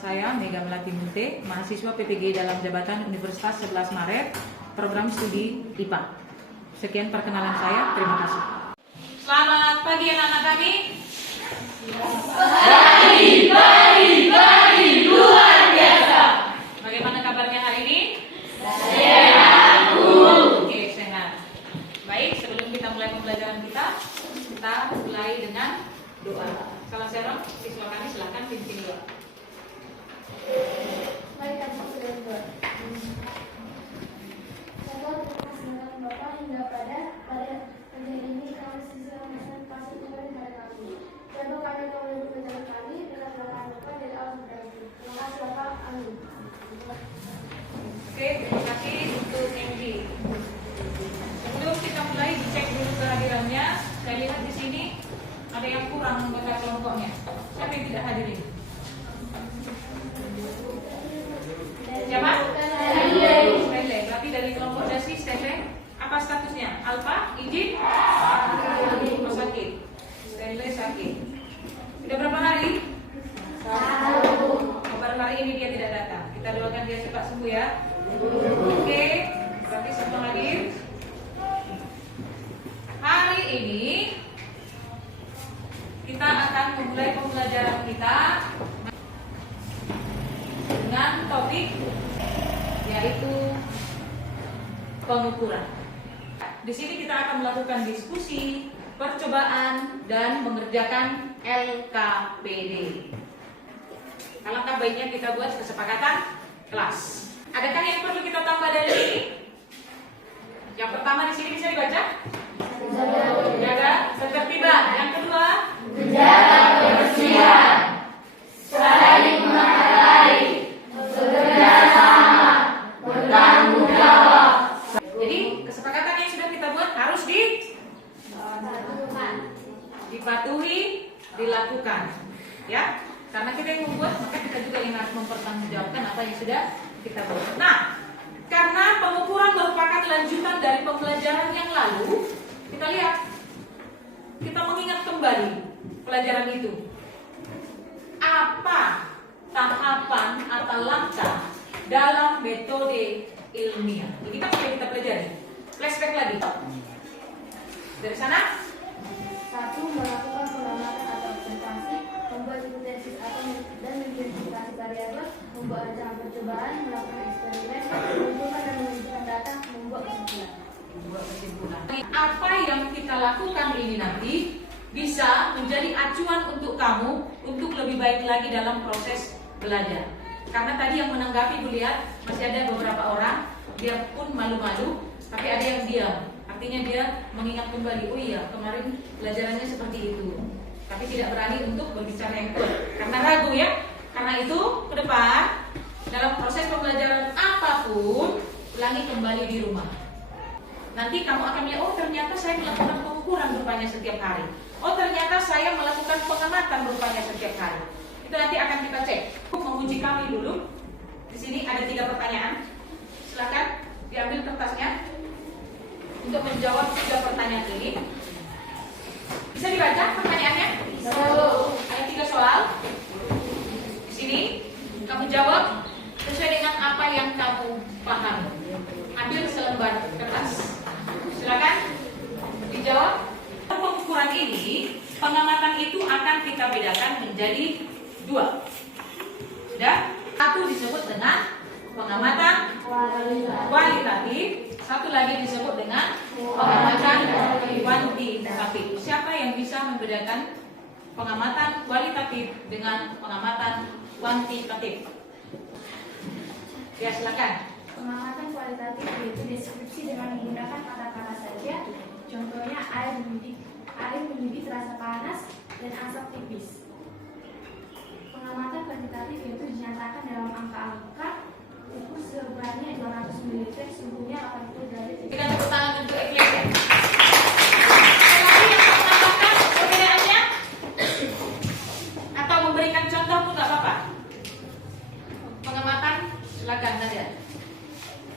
saya Mega Melati Munte, mahasiswa PPG dalam jabatan Universitas 11 Maret, program studi IPA. Sekian perkenalan saya, terima kasih. Selamat pagi anak-anak kami. Pagi, luar biasa. Bagaimana kabarnya hari ini? Sehat, Bu. Oke, sehat. Baik, sebelum kita mulai pembelajaran kita mulai dengan doa. Salah seorang siswa kami silakan pimpin doa. Baik, kami sudah berdoa. Saya terima kasih Bapak hingga pada kerja ini kami siswa memesan pasir kembali kepada kami. Bantu kami untuk menjaga kami dengan doa Bapak dari Allah berkati. Terima kasih Bapak. Amin. Oke, terima kasih untuk MD. Sebelum kita mulai dicek dulu kehadirannya. Saya lihat di sini ada yang kurang anggota kelompoknya. Siapa yang tidak hadir ini? Siapa? Stelle. Berarti dari kelompok Dasi, Stelle. Apa statusnya? Alfa, izin? Oh, sakit. Stelle sakit. Sudah berapa hari? 1. Baru hari ini dia tidak datang. Kita doakan dia cepat sembuh ya. Oke, berarti semua hadir. Hari ini kita akan memulai pembelajaran kita dengan topik yaitu pengukuran. Di sini kita akan melakukan diskusi, percobaan, dan mengerjakan LKPD. Alangkah baiknya kita buat kesepakatan kelas. Adakah yang perlu kita tambah dari sini? Yang pertama di sini bisa dibaca? Menjaga ketertiban. Yang kedua, menjaga kebersihan, saling menghargai, bekerja sama, bertanggung jawab. Jadi kesepakatan yang sudah kita buat harus dipatuhi, dilakukan, ya. Karena kita yang membuat, maka kita juga yang harus mempertanggungjawabkan apa yang sudah kita buat. Nah, karena pengukuran merupakan lanjutan dari pembelajaran yang lalu, kita lihat, kita mengingat kembali pelajaran itu. Apa tahapan atau langkah dalam metode ilmiah? Ini kan sudah kita pelajari. Flashback lagi. Dari sana. 1. Melakukan pengamatan atau observasi, membuat hipotesis atau dan mengidentifikasi variabel, membuat rancangan percobaan, melakukan eksperimen, mengumpulkan dan menunjukkan data, membuat kesimpulan. Apa yang kita lakukan ini nanti bisa menjadi acuan untuk kamu untuk lebih baik lagi dalam proses belajar. Karena tadi yang menanggapi, Bu lihat masih ada beberapa orang, dia pun malu-malu, tapi ada yang diam. Artinya dia mengingat kembali, oh iya kemarin pelajarannya seperti itu, tapi tidak berani untuk berbicara yang kuat karena ragu ya. Karena itu ke depan dalam proses pembelajaran apapun, ulangi kembali di rumah. Nanti kamu akan melihat, oh ternyata saya melakukan pengukuran rupanya setiap hari. Oh ternyata saya melakukan pengamatan rupanya setiap hari. Itu nanti akan kita cek. Menguji kami dulu. Di sini ada 3 pertanyaan. Silakan diambil kertasnya untuk menjawab 3 pertanyaan ini. Bisa dibaca pertanyaannya? Ada 3 soal. Di sini kamu jawab sesuai dengan apa yang kamu paham. Ambil selembar kertas. Silakan dijawab. Pengukuran ini, pengamatan itu akan kita bedakan menjadi 2. Sudah? 1 disebut dengan pengamatan kualitatif, 1 lagi disebut dengan pengamatan kuantitatif. Siapa yang bisa membedakan pengamatan kualitatif dengan pengamatan kuantitatif? Ya, silakan. Pengamatan kualitatif yaitu deskripsi dengan menggunakan kata-kata saja. Contohnya air mendidih terasa panas dan asap tipis. Pengamatan kuantitatif yaitu dinyatakan dalam angka-angka, ukur sebanyak 200 ml, suhunya 80 derajat. Kita tepuk tangan untuk Ikhlas ya. Lagi yang menambahkan perbedaannya atau memberikan contoh pun nggak apa-apa. Pengamatan silakan saja.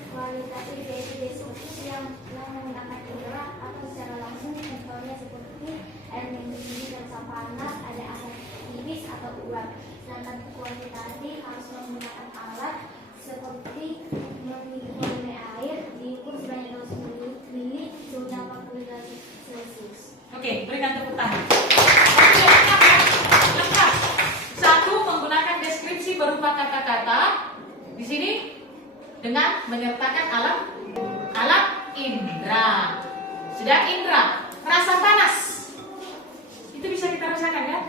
Kualitatif yaitu deskripsi yang menggunakan indera atau secara langsung, contohnya seperti air mendidih terasa panas, ada asap tipis atau uap. Sedangkan kuantitatif harus menggunakan alat seperti mengukur volume air, diukur sebanyak 200 mili, suhunya 40 derajat Celcius. Oke, berikan tepuk tangan. Oke, lengkap ya? Lengkap. Satu, menggunakan deskripsi berupa kata-kata di sini dengan menyertakan alat indera. Sudah indera, rasa panas. Itu bisa kita rasakan kan?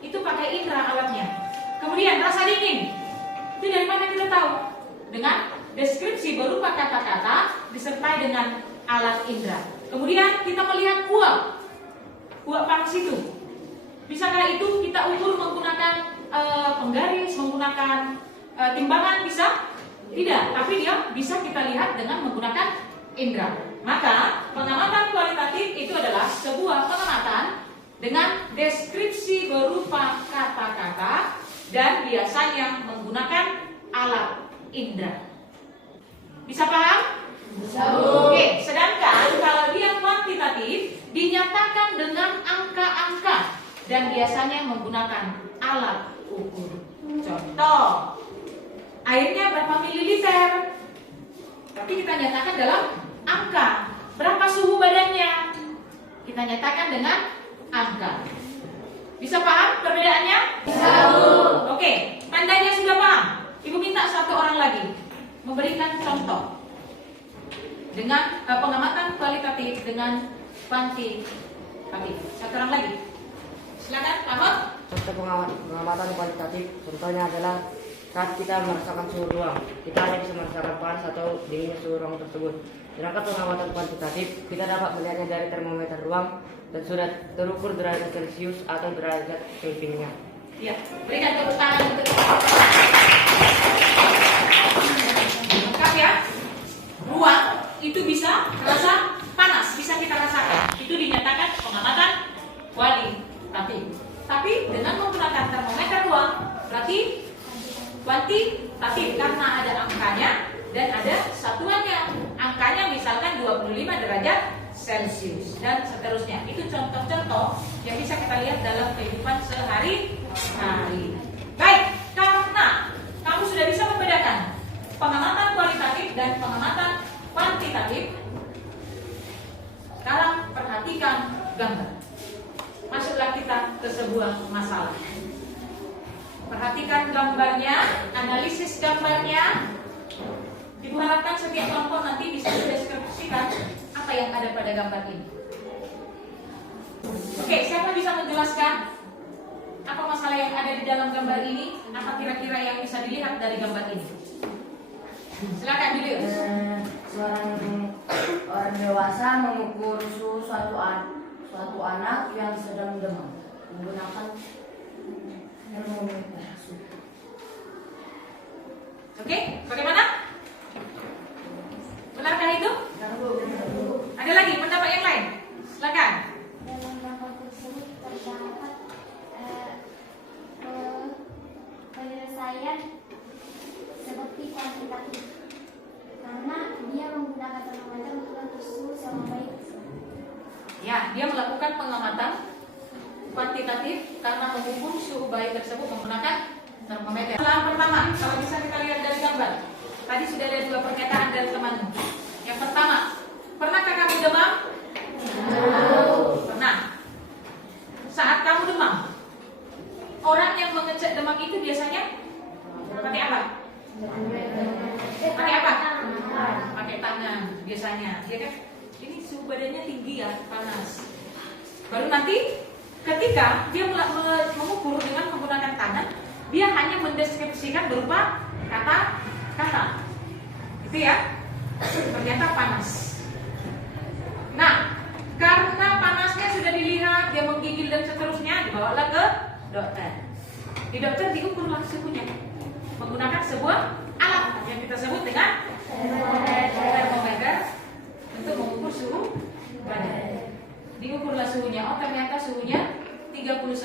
Itu pakai indera alatnya. Kemudian rasa dingin. Itu dari mana kita tahu? Dengan deskripsi berupa kata-kata disertai dengan alat indera. Kemudian kita melihat uap panas itu. Bisakah itu kita ukur menggunakan penggaris, menggunakan timbangan? Bisa? Tidak, tapi dia bisa kita lihat dengan menggunakan indera. Maka pengamatan kualitatif itu adalah sebuah pengamatan dengan deskripsi berupa kata-kata dan biasanya menggunakan alat indera. Bisa paham? Bisa. Oke, sedangkan kalau dia kuantitatif dinyatakan dengan angka-angka dan biasanya menggunakan alat ukur. Contoh, airnya berapa mililiter? Tapi kita nyatakan dalam angka. Berapa suhu badannya? Kita nyatakan dengan angka. Bisa paham perbedaannya? Bisa. Oke, tandanya sudah paham. Ibu minta satu orang lagi memberikan contoh dengan pengamatan kualitatif dengan kuantitatif. Satu orang lagi. Silakan, Ahmad. Contoh pengamatan kualitatif, contohnya adalah saat kita merasakan suhu ruang, kita hanya bisa merasakan panas atau dinginnya suhu ruang tersebut. Sedangkan pengamatan kuantitatif, kita dapat melihatnya dari termometer ruang dan sudah terukur derajat Celcius atau derajat Kelvinnya. Ya, berikan tepuk tangan untuk lengkap ya. Ruang itu bisa terasa panas, bisa kita rasakan. Itu dinyatakan pengamatan kualitatif. Tapi dengan menggunakan termometer ruang berarti kuantitatif karena ada angkanya dan ada satuannya. Angkanya misalkan 25 derajat Celcius dan seterusnya. Itu contoh-contoh yang bisa kita lihat dalam kehidupan sehari-hari. Baik, karena kamu sudah bisa membedakan pengamatan kualitatif dan pengamatan kuantitatif, sekarang perhatikan gambar. Masuklah kita ke sebuah masalah. Perhatikan gambarnya, analisis gambarnya. Ibu harapkan setiap kelompok nanti bisa mendeskripsikan apa yang ada pada gambar ini. Oke, siapa bisa menjelaskan apa masalah yang ada di dalam gambar ini? Apa kira-kira yang bisa dilihat dari gambar ini? Silakan Julius. Orang dewasa mengukur suhu suatu anak yang sedang demam menggunakan termometer. Oke, bagaimana? Benarkah itu? Ada lagi pendapat yang lain? Silakan. Dalam gambar tersebut terdapat penyelesaian seperti kuantitatif karena dia menggunakan termometer untuk mengukur suhu sama baik. Ya, dia melakukan pengamatan kuantitatif karena mengukur suhu bayi tersebut menggunakan termometer. Yang pertama, kalau bisa kita lihat dari gambar. Tadi sudah ada dua pernyataan dari temanmu. Yang pertama, pernahkah kamu demam? Pernah. Saat kamu demam, orang yang mengecek demam itu biasanya pakai apa? Pakai apa? Pakai tangan biasanya, ya kan? Ini suhu badannya tinggi ya, panas. Baru nanti ketika dia mengukur dengan menggunakan tangan, dia hanya mendeskripsikan berupa kata-kata. Itu ya, ternyata panas. Nah, karena panasnya sudah dilihat, dia menggigil dan seterusnya, dibawalah ke dokter. Di dokter diukurlah suhunya menggunakan sebuah alat yang kita sebut dengan termometer untuk mengukur suhu badan. Diukurlah suhunya, oh ternyata suhunya 39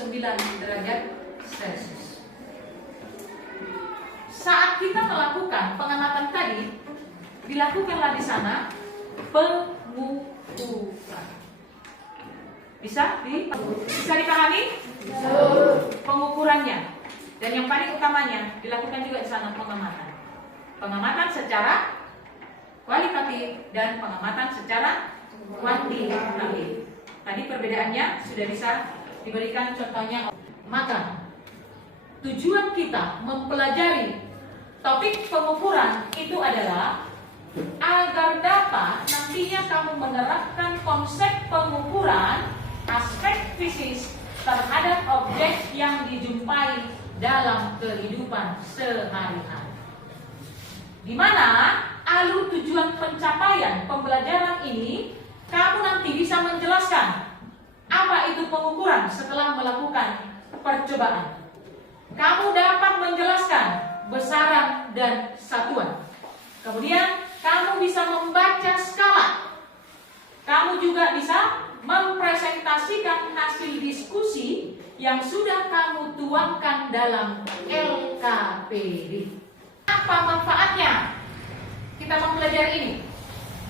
derajat Celcius. Saat kita melakukan pengamatan tadi, dilakukanlah di sana pengukuran. Bisa dipahami? Pengukurannya. Dan yang paling utamanya dilakukan juga di sana pengamatan. Pengamatan secara kualitatif dan pengamatan secara kuantitatif. Tadi perbedaannya sudah bisa diberikan contohnya. Maka tujuan kita mempelajari topik pengukuran itu adalah agar dapat nantinya kamu menerapkan konsep pengukuran aspek fisik terhadap objek yang dijumpai dalam kehidupan sehari-hari. Di mana alur tujuan pencapaian pembelajaran ini kamu nanti bisa menjelaskan apa itu pengukuran setelah melakukan percobaan. Kamu dapat menjelaskan besaran dan satuan. Kemudian kamu bisa membaca skala. Kamu juga bisa mempresentasikan hasil diskusi yang sudah kamu tuangkan dalam LKPD. Apa manfaatnya kita mempelajari ini?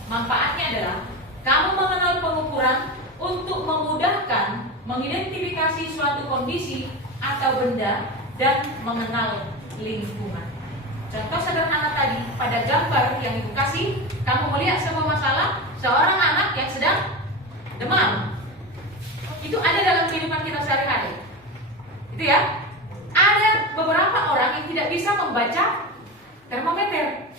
Manfaatnya adalah kamu mengenal pengukuran untuk memudahkan mengidentifikasi suatu kondisi atau benda dan mengenal lingkungan. Contoh sederhana tadi, pada gambar yang ibu kasih, kamu melihat sebuah masalah seorang anak yang sedang demam. Itu ada dalam kehidupan kita sehari-hari. Itu ya. Ada beberapa orang yang tidak bisa membaca termometer.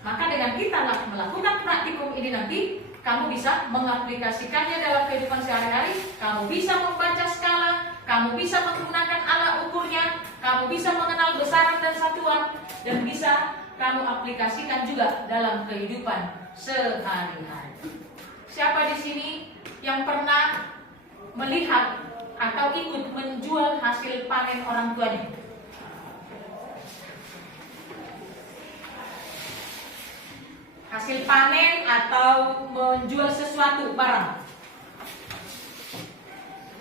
Maka dengan kita melakukan praktikum ini nanti, kamu bisa mengaplikasikannya dalam kehidupan sehari-hari. Kamu bisa membaca skala, kamu bisa menggunakan alat ukurnya, kamu bisa mengenal besaran dan satuan, dan bisa kamu aplikasikan juga dalam kehidupan sehari-hari. Siapa di sini yang pernah melihat atau ikut menjual hasil panen orang tuanya? Hasil panen atau menjual sesuatu barang?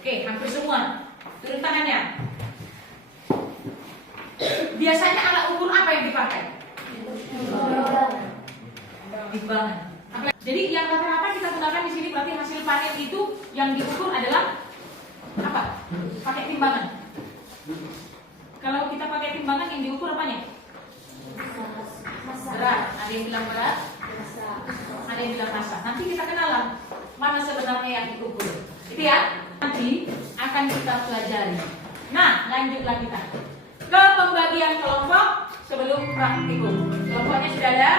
Oke, hampir semua. Turun tangannya. Biasanya alat ukur apa yang dipakai? Timbangan. Jadi yang rata-rata kita gunakan di sini berarti hasil panen itu yang diukur adalah apa? Pakai timbangan. Kalau kita pakai timbangan yang diukur apanya? Berat. Ada yang bilang berat, ada yang bilang massa. Nanti kita kenalan mana sebenarnya yang diukur. Itu ya. Nanti akan kita pelajari. Nah, lanjutlah kita ke pembagian kelompok sebelum praktikum. Kelompoknya sudah ada.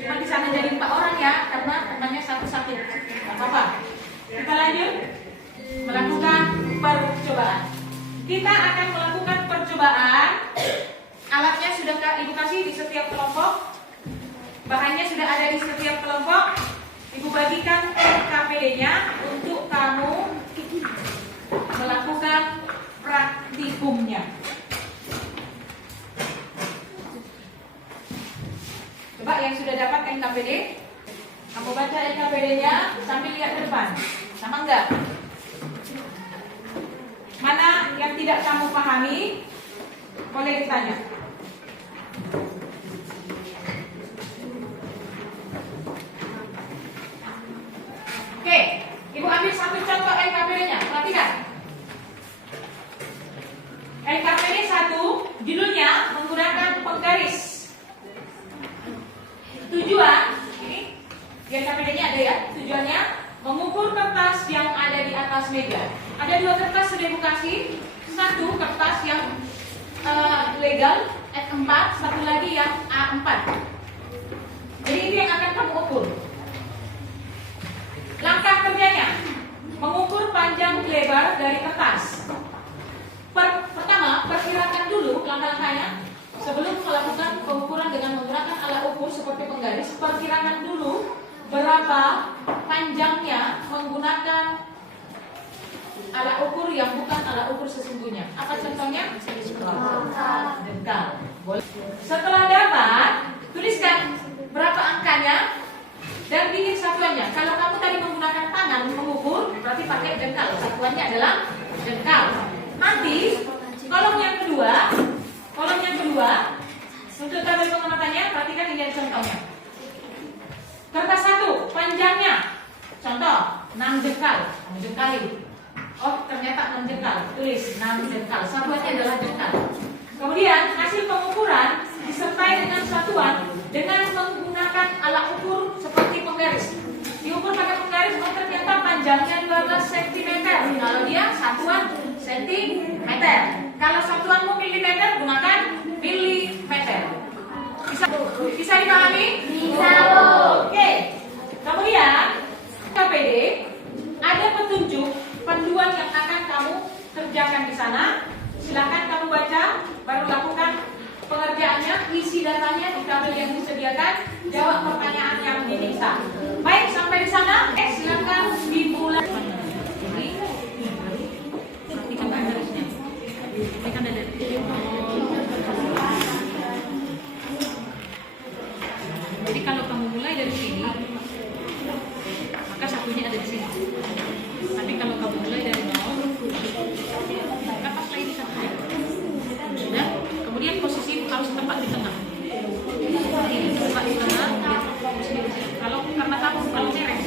Cuma di sana jadi 4 orang ya, karena temannya satu-satu. Tidak apa-apa. Kita lanjut melakukan percobaan. Kita akan melakukan percobaan. Alatnya sudah Ibu kasih di setiap kelompok. Bahannya sudah ada di setiap kelompok. Ibu bagikan KPD-nya untuk kamu melakukan praktikumnya. Coba yang sudah dapat NKPD, kamu baca NKPD-nya sambil lihat ke depan. Sama enggak? Mana yang tidak kamu pahami, boleh ditanya. Oke, Ibu ambil satu contoh NKPD-nya. Perhatikan. NKPD 1, judulnya menggunakan penggaris. Tujuan, ini di NKPD-nya ada ya. Tujuannya mengukur kertas yang ada di atas meja. Ada 2 kertas sudah Ibu kasih. Satu kertas yang legal F4, satu lagi yang A4. Jadi ini yang akan kamu ukur. Langkah kerjanya mengukur panjang lebar dari kertas. Pertama, perkirakan dulu langkah-langkahnya. Sebelum melakukan pengukuran dengan menggunakan alat ukur seperti penggaris, perkirakan dulu berapa panjangnya menggunakan alat ukur yang bukan alat ukur sesungguhnya. Apa contohnya? Jengkal. Setelah dapat, tuliskan berapa angkanya dan bikin satuannya. Kalau kamu tadi menggunakan tangan mengukur, berarti pakai jengkal. Satuannya adalah jengkal. Nanti kolom yang kedua untuk tabel pengamatannya, perhatikan ini contohnya. Kertas 1, panjangnya contoh 6 jengkal. Kamu jengkali. Oh, ternyata 6 jengkal. Tulis 6 jengkal. Satuannya adalah jengkal. Kemudian hasil pengukuran disertai dengan satuan dengan menggunakan alat ukur seperti penggaris. Diukur pakai penggaris, oh ternyata panjangnya 12 cm. Kalau dia satuan cm. Kalau satuanmu milimeter, gunakan milimeter. Bisa dipahami? Bisa. Oke. Kemudian KPD ada petunjuk panduan yang akan kamu kerjakan di sana. Silakan kamu baca, baru lakukan pengerjaannya, isi datanya di tabel yang disediakan, jawab pertanyaan yang diminta. Baik, sampai di sana. Silakan dimulai. Perhatikan garisnya. Ini kan ada. Jadi kalau kamu mulai dari sini, maka satunya ada di sini. Tapi kalau kamu mulai dari nol, maka pas lagi di satunya. Nah, kemudian posisi harus tepat di tengah. Ini tepat di tengah. Posisi di sini. Kalau karena kamu kalau merek,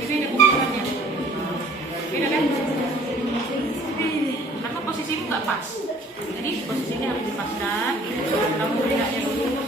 ini ada ukurannya. Beda kan? Karena posisimu nggak pas. Jadi posisinya harus dipaskan. Kamu lihatnya dulu.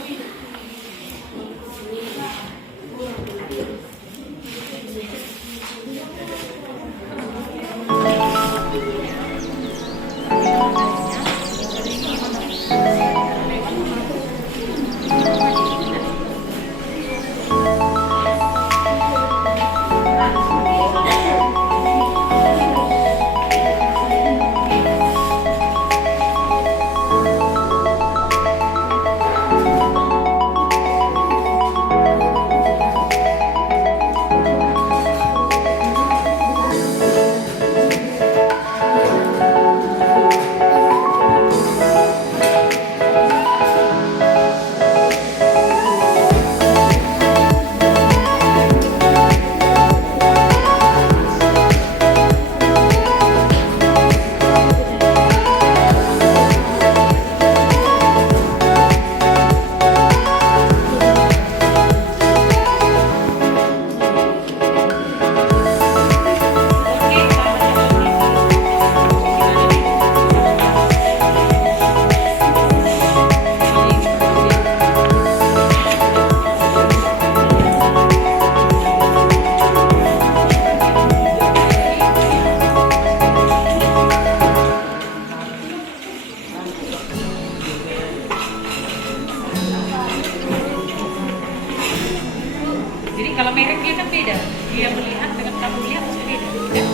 Jadi kalau merek dia kan beda. Dia melihat dengan kamu lihat pasti beda. Ya?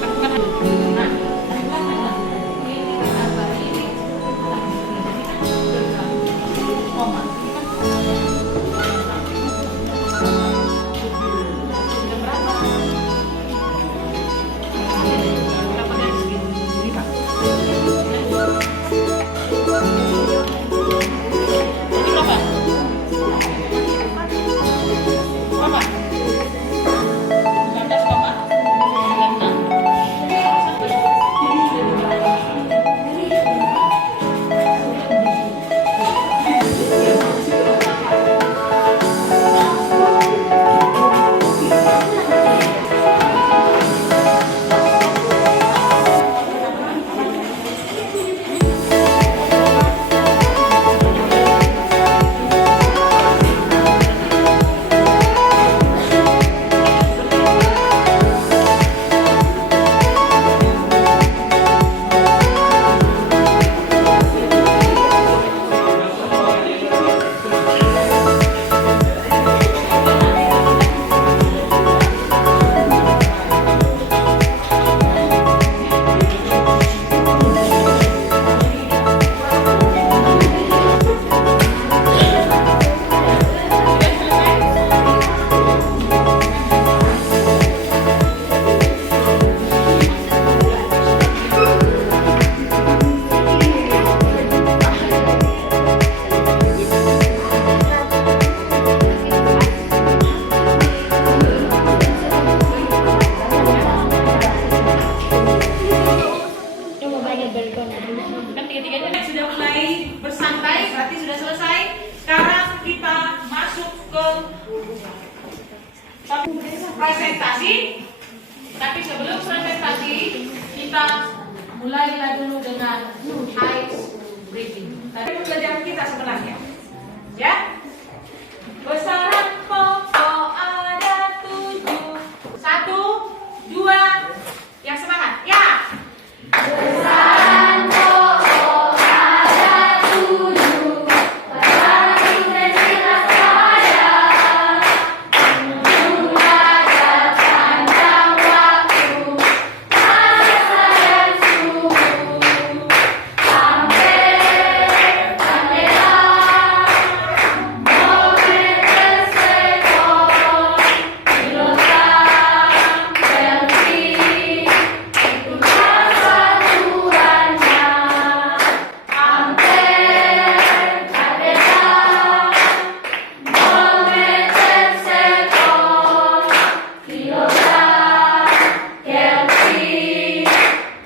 Lakukan. Nah, ini apa ini? Koma. Berapa? Berapa garis gitu? Ini Pak. Ini berapa? Berapa? 3-3-nya sudah mulai bersantai, berarti sudah selesai. Sekarang kita masuk ke presentasi. Tapi sebelum presentasi, Kita mulailah dulu dengan ice breathing. Tadi pelajaran kita sebenarnya, ya. Besaran pokok ada 7. 1, 2, yang semangat, ya. Besaran pokok ada 7, besaran intensitas cahaya, jumlah dan panjang waktu, masa dan suhu, ampere, candela, meter sekon, kilogram, kelvin, itulah satuannya. Ampere, candela, meter sekon, kilogram, kelvin,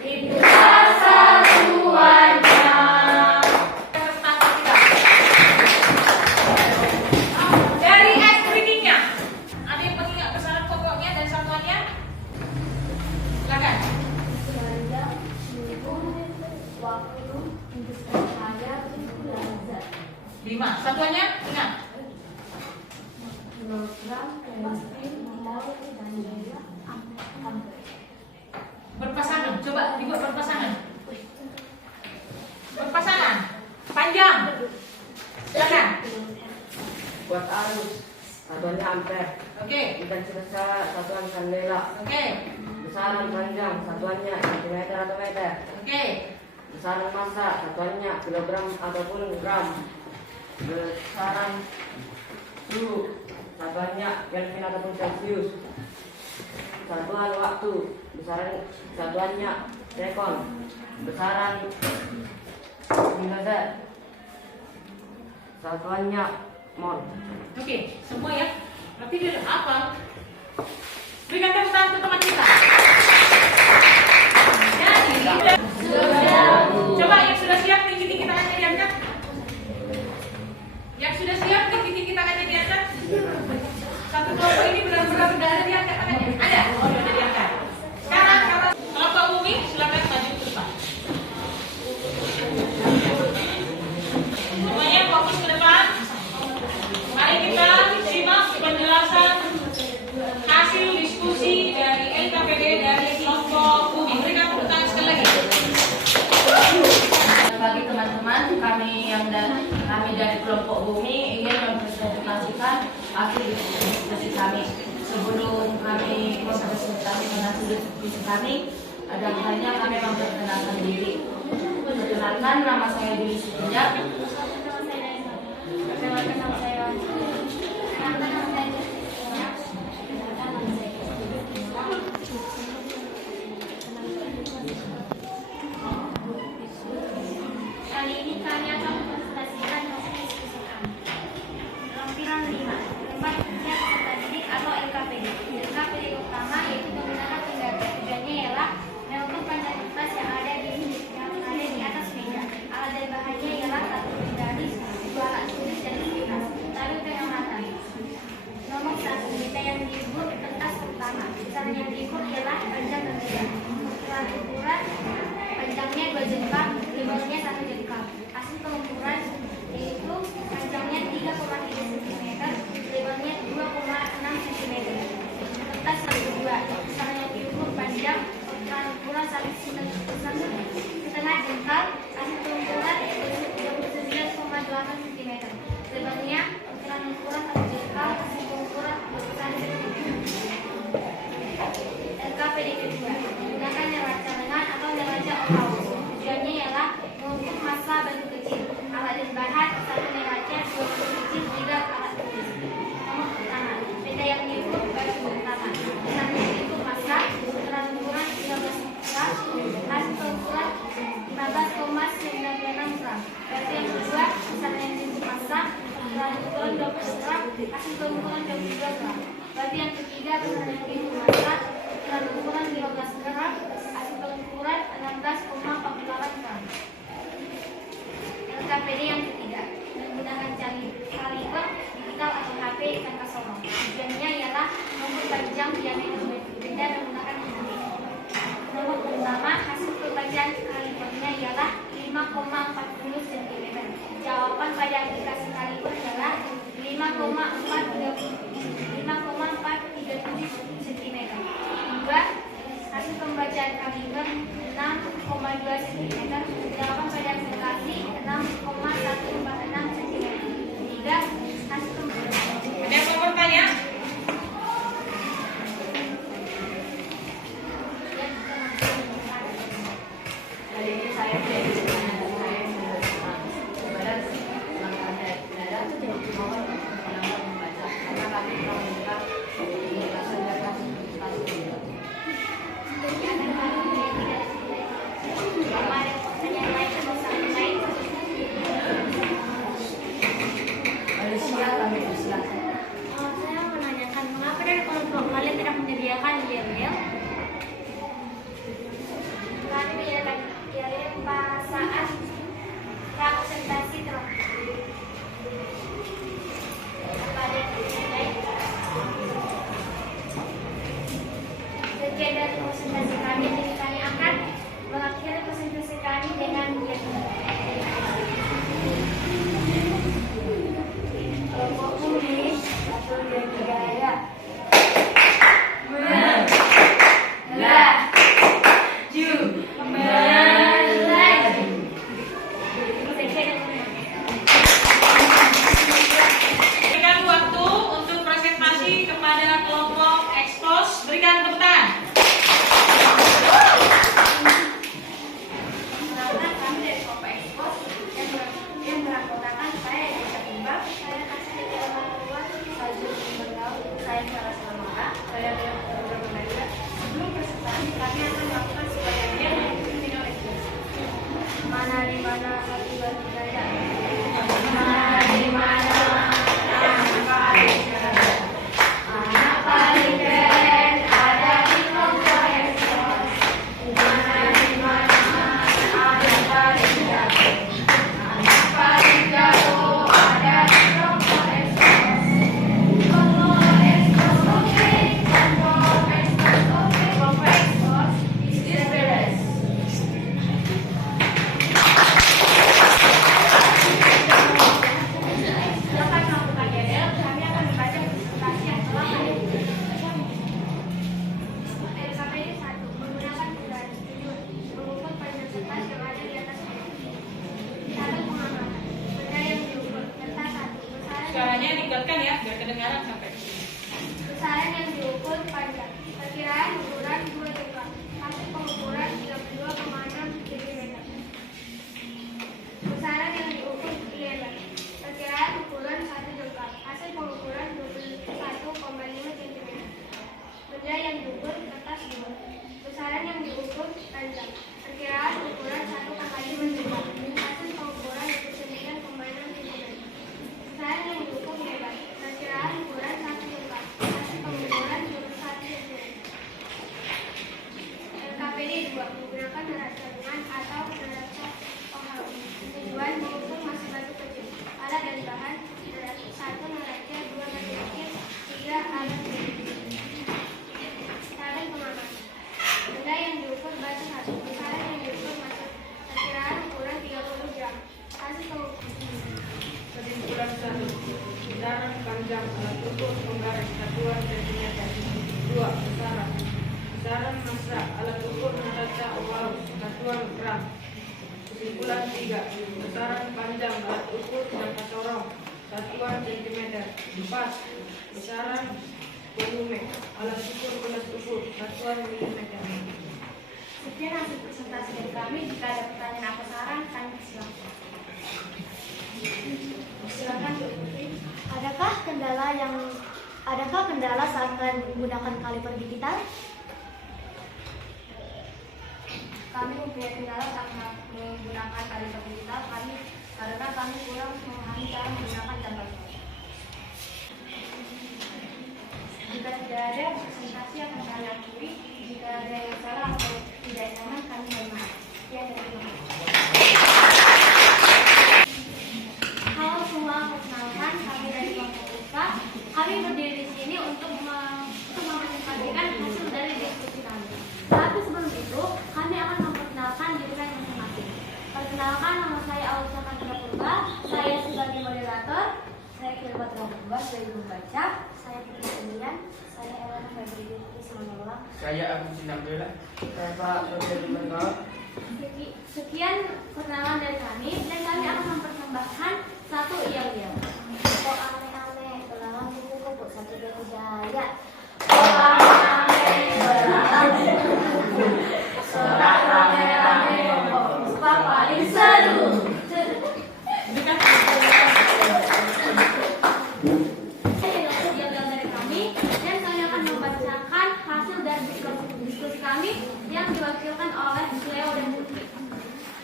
itulah satuannya. Dari ice breathing-nya, ada yang mengingat besaran pokoknya dan satuannya? Silakan. Panjang, suhu, waktu, intensitas cahaya, ukuran zat. 5. Satuannya ingat. Kilogram, kelvin, mol, dan jumlah ampere. Berpasangan, coba dibuat berpasangan. Berpasangan, panjang. Silakan. Buat arus, satuannya ampere. Oke, Intensitas satuan kandela. oke, Besaran panjang, satuannya centimeter atau meter. oke. Besaran massa, satuannya kilogram ataupun gram. Besaran suhu, satuannya Kelvin ataupun Celcius. Satuan waktu, satuannya sekon. Besaran milimeter, satuannya mol. Oke, semua ya. Berarti dia udah hafal. Berikan tepuk tangan untuk teman kita. Jadi, coba yang sudah siap tinggi-tinggi tangannya diangkat. Yang sudah siap tinggi-tinggi tangannya diangkat. Satu kelompok ini benar-benar sudah ada diangkat tangannya. Ada? Oh, sudah diangkat. Sekarang kelompok Bumi silakan maju ke depan. Semuanya fokus ke depan. Mari kita simak penjelasan hasil diskusi dari LKPD dari kelompok Bumi. Berikan tepuk tangan sekali lagi. Bagi teman-teman kami dari kelompok Bumi ingin mempresentasikan hasil diskusi kami. Sebelum kami mempresentasikan hasil diskusi kami, ada hanya kami memperkenalkan diri. Perkenalkan, nama saya Dwi Sutinjak. Perkenalkan nama saya Kali ini kami akan mempresentasikan hasil diskusi kami. Lampiran 5, lembar kerja peserta didik atau LKPD. LKPD utama yaitu menggunakan pendapat. Tujuannya ialah mengukur kuantitas yang ada di atas meja. Alat dan bahannya ialah satu jari, dua alat tulis dan kertas. Lalu pengamatan. Nomor 1, data yang diukur kertas pertama. Cara yang diukur ialah panjang dan lebar. Ukuran ukuran panjangnya 2 jengkal, lebarnya 1 jengkal. Hasil pengukuran yaitu panjangnya 3,3 cm, lebarnya 2,6 cm. Kertas yang kedua, cara yang diukur panjang, ukuran 1,5 jengkal, hasil pengukuran 29,8 cm. Lebarnya ukuran 1 jengkal, hasil pengukuran 21 cm. LKPD kedua, menggunakan neraca lengan atau neraca oval. Tujuannya ialah mengukur massa batu kecil. Alat dan bahan, 1 neraca, 2 batu kecil, 3 alat tulis. Nomor pertama, benda yang diukur batu pertama. Caranya diukur massa, ukuran 13 gram, hasil pengukuran 15,96 gram. Batu yang kedua, caranya yang diukur massa, ukuran 20 gram, hasil pengukuran 22 gram. Batu yang ketiga, caranya yang diukur massa, ukuran 15 gram, hasil pengukuran 16,48 gram. LKPD yang ketiga, menggunakan kaliber digital atau HP tanpa sorong. Tujuannya ialah mengukur panjang diameter benda menggunakan HP. Nomor pertama, pembacaan kalipernya ialah 5,40 cm. Jawaban pada aplikasi kaliper adalah 5,437 cm. Juga hasil pembacaan kaliper 6,2 cm. Jawaban pada aplikasi 6,146 cm. Tiga, hasil pembacaan. Ada yang mau bertanya? Kali ini saya tidak bisa mengajar saya kepada langkah mohon membaca karena kami telah mendengar penjelasan dari presentasi. Alicia, kami persilakan. Saya menanyakan mengapa dari kelompok kalian tidak menyediakan yel-yel? Kami menyediakan yel-yel pas saat representasi terakhir. Sekian dari presentasi kami, jadi kami akan mengakhiri presentasi kami dengan kelompok bumi atau budaya Berikan waktu untuk presentasi kepada kelompok ekspos. Berikan tepuk tangan. Perkenalkan, kami dari kelompok ekspos yang melaporkan saya Aisyah Timbang, saya kasih keterangan luar, saya Jum'at Bergaul, saya Sarah Salamara, saya Bella Benaida. Sebelum presentasi kami akan melakukan sebagian yang dipimpin oleh mana di mana hati berjaya, mana di mana anak paling keren, anak paling keren ada di kelompok ekspos, mana di mana anak paling jago, anak paling jago ada di kelompok ekspos. Kelompok ekspos oke, kelompok ekspos oke, kelompok ekspos is the best. Silakan melakukan yel-yel, kami akan membaca presentasi yang telah kami buat. LKPD 1. Menggunakan kendaraan tujuan mengukur panjang kertas yang ada di atas meja. Cara pengamatan. Benda yang diukur. Kertas 1. Suaranya dikuatkan ya, biar kedengaran sampai. Besaran yang diukur panjang. Perkiraan ukuran 2 jengkal. Hasil pengukuran 32,6 cm. Besaran yang diukur lebar. Perkiraan ukuran 1 jengkal. Hasil pengukuran 21,5 cm. Benda yang diukur kertas 2. Besaran yang diukur panjang. Perkiraan ukuran 1,5 jengkal. Hasil pengukuran 29,6 cm. Besaran yang diukur lebar. Perkiraan ukuran 1 jengkal. Hasil pengukuran 21 cm. LKPD 2. Menggunakan neraca ringan atau neraca penghalau. Tujuan mengukur massa batu kecil. Alat dan bahan. 1. Neraca. 2. Batu kecil. 3. Alat berat. Cara pengaman. Benda yang diukur batu 1. Besaran yang diukur massa. Perkiraan ukuran 30 gram. Hasil pengukuran. Kesimpulan 1. Besaran panjang alat ukur penggaris satuan sentimeter. 2. Besaran massa alat ukur neraca oval satuan gram. Kesimpulan 3. Besaran panjang alat ukur jangka sorong satuan sentimeter. 4. Besaran volume alat ukur gelas ukur satuan milimeter. Sekian hasil presentasi dari kami. Jika ada pertanyaan atau saran, kami persilakan. Silakan Bu Putri. Adakah kendala saat kalian menggunakan kaliper digital? Kami mempunyai kendala saat menggunakan kaliper digital karena kami kurang memahami cara menggunakan gambar. Jika tidak ada presentasi akan kami akhiri. Jika ada yang salah atau tidak nyaman, kami mohon maaf. Ya, terima kasih. Halo semua, perkenalkan kami dari kelompok UPA. Kami berdiri di sini untuk mempresentasikan hasil dari diskusi kami. Tapi sebelum itu, kami akan memperkenalkan diri Perkenalkan, nama saya Aulia Kantika Purba. Saya sebagai moderator. Saya Kirbat Rambuba sebagai pembaca. Saya Putri Sendirian. Saya Elena Febri Semangola. Saya Agus Sinambela. Saya Pak Dr. Bengkok. Sekian perkenalan dari kami dan kami akan mempersembahkan satu iya. Kok aneh-aneh belalang kuku satu dari jaya. Kok aneh-aneh belalang kuku sorak rame-rame Puspa paling seru. Dari kami dan kami akan membacakan hasil dari diskusi kami yang diwakilkan oleh Leo dan Putri.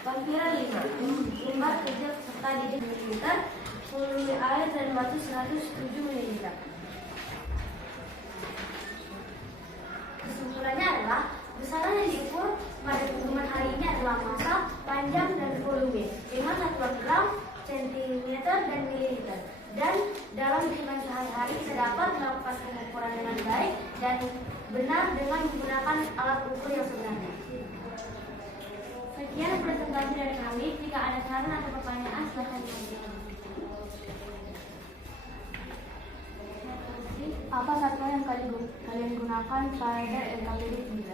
Pemkira 5 lembar kerja serta didik mililiter, volume air dan batu 107 ml. Kesimpulannya adalah besaran yang diukur pada pengumuman hari ini adalah massa, panjang, dan volume dengan satuan gram, sentimeter, dan mililiter. Dan dalam kehidupan sehari-hari kita dapat melakukan pengukuran dengan baik dan benar dengan menggunakan alat ukur yang sebenarnya. Sekian presentasi dari kami. Jika ada saran atau pertanyaan, silahkan disampaikan. Apa satuan yang kalian gunakan pada LKPD 9?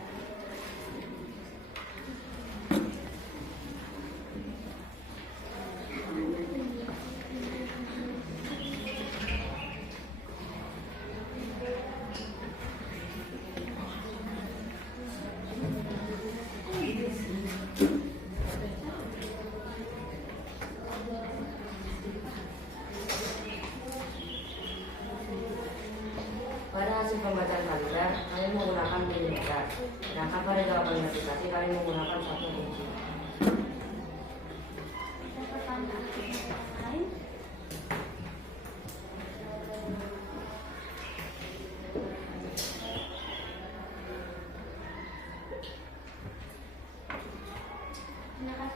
Pada hasil pembacaan kaliber, kami menggunakan milimeter. Sedangkan pada jawaban aplikasi, kami menggunakan satu kunci. Pertanyaan lain?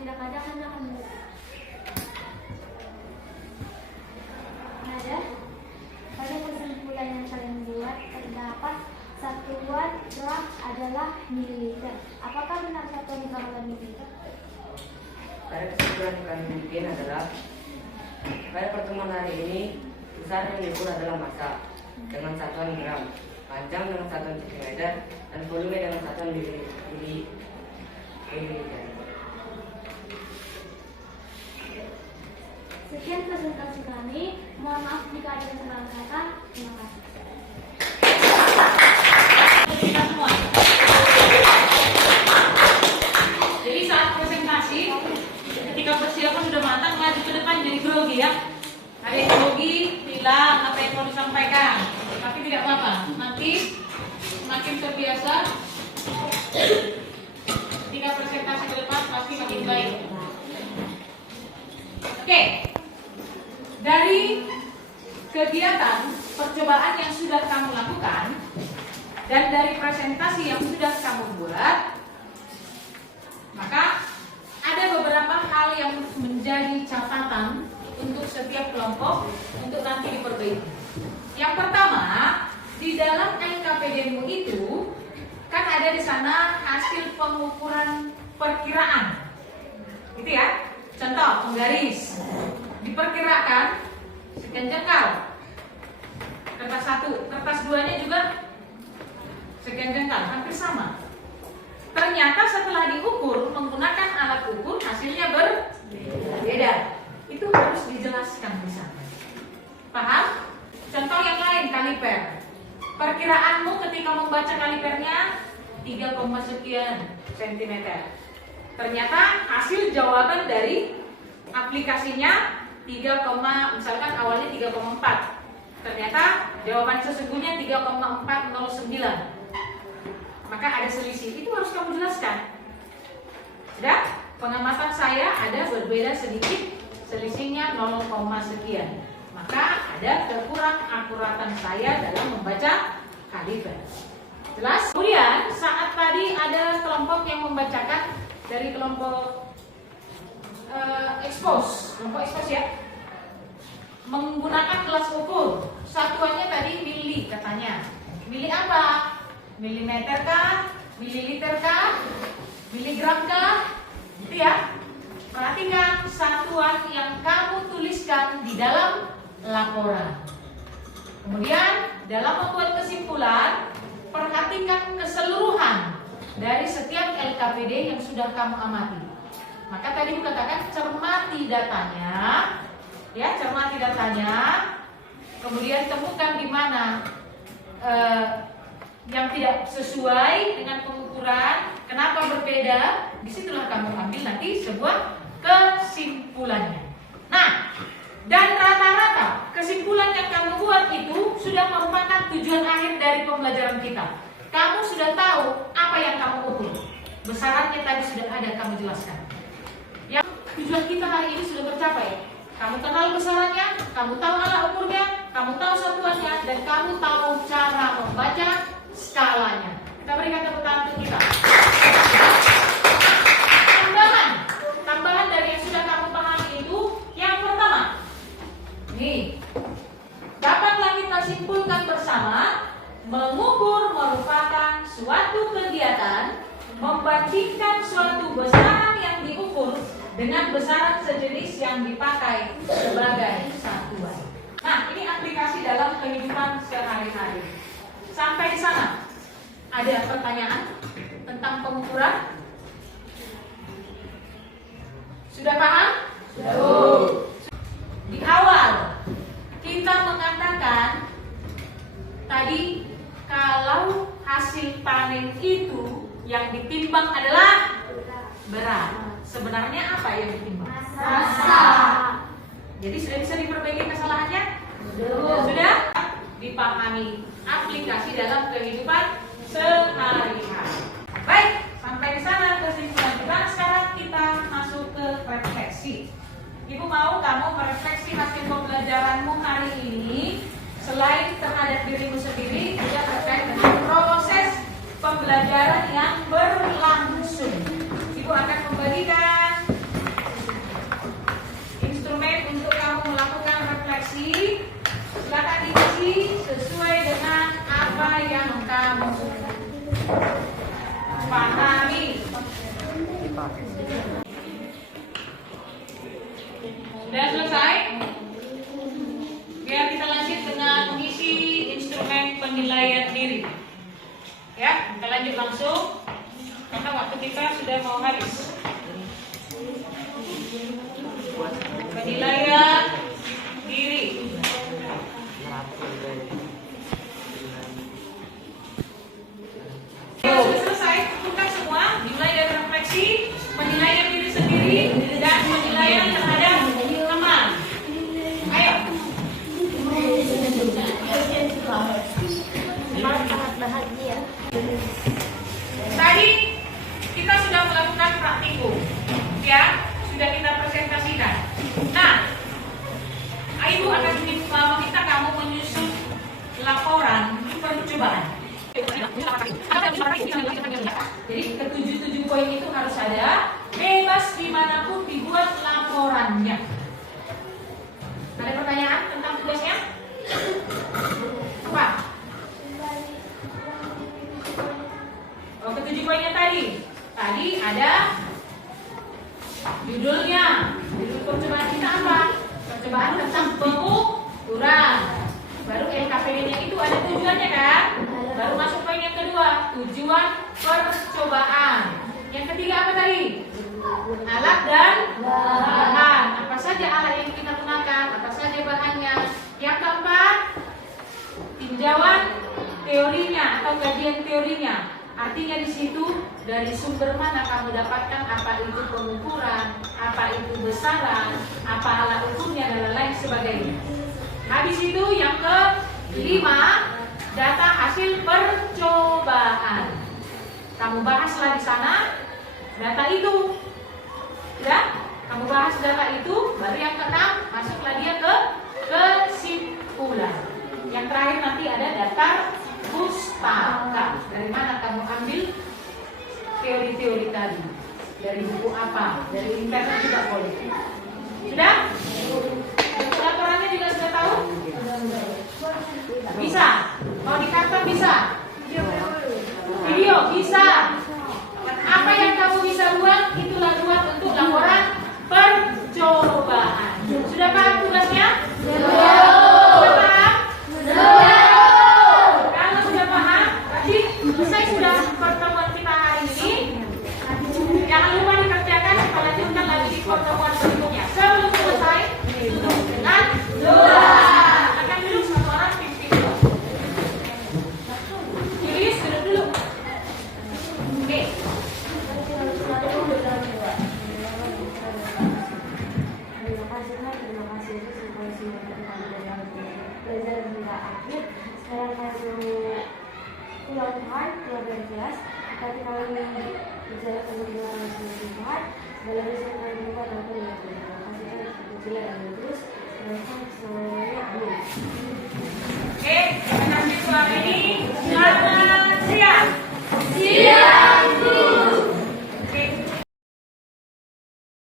Tidak ada kan akan ada. Pada kesimpulan yang kalian buat terdapat satuan gram adalah mililiter. Apakah benar satuan gram adalah mililiter? Pada kesimpulan yang kami bikin adalah pada pertemuan hari ini besar yang diukur adalah massa dengan satuan gram, panjang dengan satuan sentimeter, dan volume dengan satuan mililiter. Sekian presentasi kami. Mohon maaf jika ada kesalahan kata. Terima kasih. Kita semua. Jadi saat presentasi, ketika persiapan sudah matang, maju ke depan jadi grogi ya. Ada yang grogi, hilang apa yang mau disampaikan. Tapi tidak apa-apa. Nanti semakin terbiasa, ketika presentasi ke depan pasti makin baik. Oke. Dari kegiatan percobaan yang sudah kamu lakukan dan dari presentasi yang sudah kamu buat, maka ada beberapa hal yang menjadi catatan untuk setiap kelompok untuk nanti diperbaiki. Yang pertama, di dalam LKPD-mu itu kan ada di sana hasil pengukuran perkiraan, gitu ya. Contoh, penggaris diperkirakan sekian jengkal. Kertas 1, kertas 2-nya juga sekian jengkal, hampir sama. Ternyata setelah diukur menggunakan alat ukur hasilnya berbeda. Itu harus dijelaskan di sana. Paham? Contoh yang lain, kaliper. Perkiraanmu ketika membaca kalipernya 3, sekian sentimeter. Ternyata hasil jawaban dari aplikasinya 3, misalkan awalnya 3,4. Ternyata jawaban sesungguhnya 3,409. Maka ada selisih. Itu harus kamu jelaskan. Sudah? Pengamatan saya ada berbeda sedikit, selisihnya 0, sekian. Maka ada kekurang akuratan saya dalam membaca kaliber. Jelas? Kemudian saat tadi ada kelompok yang membacakan dari kelompok kelompok expose ya, menggunakan gelas ukur. Satuannya tadi mili katanya. Mili apa? Milimeter kah? Mililiter kah? Miligram kah? Gitu ya. perhatikan satuan yang kamu tuliskan di dalam laporan. Kemudian dalam membuat kesimpulan, perhatikan keseluruhan dari setiap LKPD yang sudah kamu amati. Maka tadi dikatakan cermati datanya, ya, cermati datanya. Kemudian temukan di mana yang tidak sesuai dengan pengukuran, kenapa berbeda. Disitulah kamu ambil nanti sebuah kesimpulannya. Nah, dan rata-rata kesimpulan yang kamu buat itu sudah merupakan tujuan akhir dari pembelajaran kita. Kamu sudah tahu apa yang kamu ukur. Besarannya tadi sudah ada kamu jelaskan. Yang tujuan kita hari ini sudah tercapai. Kamu kenal besarannya, kamu tahu alat ukurnya, kamu tahu satuannya, dan kamu tahu cara membaca skalanya. Kita berikan tepuk tangan untuk kita. Tambahan dari yang sudah kamu pahami itu, yang pertama, nih, dapatlah kita simpulkan bersama, mengukur merupakan suatu kegiatan membandingkan suatu besaran yang diukur dengan besaran sejenis yang dipakai sebagai satuan. Nah, ini aplikasi dalam kehidupan sehari-hari. Sampai di sana, ada pertanyaan tentang pengukuran? Sudah paham? Sudah. Di awal kita mengatakan tadi kalau hasil panen itu yang ditimbang adalah berat. Sebenarnya apa yang ditimbang? Massa. Jadi sudah bisa diperbaiki kesalahannya? Sudah dipahami aplikasi dalam kehidupan sehari-hari. Baik, sampai di sana kesimpulan kita. Sekarang kita masuk ke refleksi. Ibu mau kamu merefleksi hasil pembelajaranmu hari ini, selain terhadap dirimu sendiri, juga terkait dengan proses pembelajaran yang berlangsung. Ibu akan membagikan instrumen untuk kamu melakukan refleksi. Silakan diisi sesuai dengan apa yang kamu pahami. Sudah selesai? Biar kita lanjut dengan mengisi instrumen penilaian diri. Ya, kita lanjut langsung karena waktu kita sudah mau habis. Penilaian diri. Sudah selesai, bukan semua, dimulai dari refleksi, penilaian diri sendiri, dan penilaian terhadap teman. Ayo. Sangat bahagia. Tadi kita sudah melakukan praktikum, ya, sudah kita presentasikan. Nah, Ibu akan meminta kamu menyusun laporan percobaan. Jadi ke-7 poin itu harus ada, bebas dimanapun dibuat laporannya. Ada pertanyaan tentang tugasnya? Apa? Oh, ke-7 poinnya tadi. Tadi ada judulnya. Judul percobaan kita apa? Percobaan tentang pengukuran. Baru LKPD-nya itu ada tujuannya kan? Baru masuk poin yang kedua, tujuan percobaan. Yang ketiga apa tadi? Alat dan bahan. Apa saja alat yang kita gunakan? Apa saja bahannya? Yang keempat, tinjauan teorinya atau kajian teorinya. Artinya di situ dari sumber mana kamu dapatkan apa itu pengukuran, apa itu besaran, apa alat ukurnya dan lain sebagainya. Habis itu yang kelima, data hasil percobaan. Kamu bahaslah di sana data itu. Ya, kamu bahas data itu, baru yang keenam masuklah dia ke kesimpulan. Yang terakhir nanti ada daftar pustaka. Dari mana kamu ambil teori-teori tadi? Dari buku apa? Dari internet juga boleh. Sudah? Laporannya juga sudah tahu? Bisa? Mau di kantor bisa? Video bisa? Apa yang kamu bisa buat, itulah buat untuk laporan Dalam riset kami menemukan angka yang mengaplikasikan kecil dan terus merancang semuanya amin. Oke, terima kasih suara ini. Selamat siang.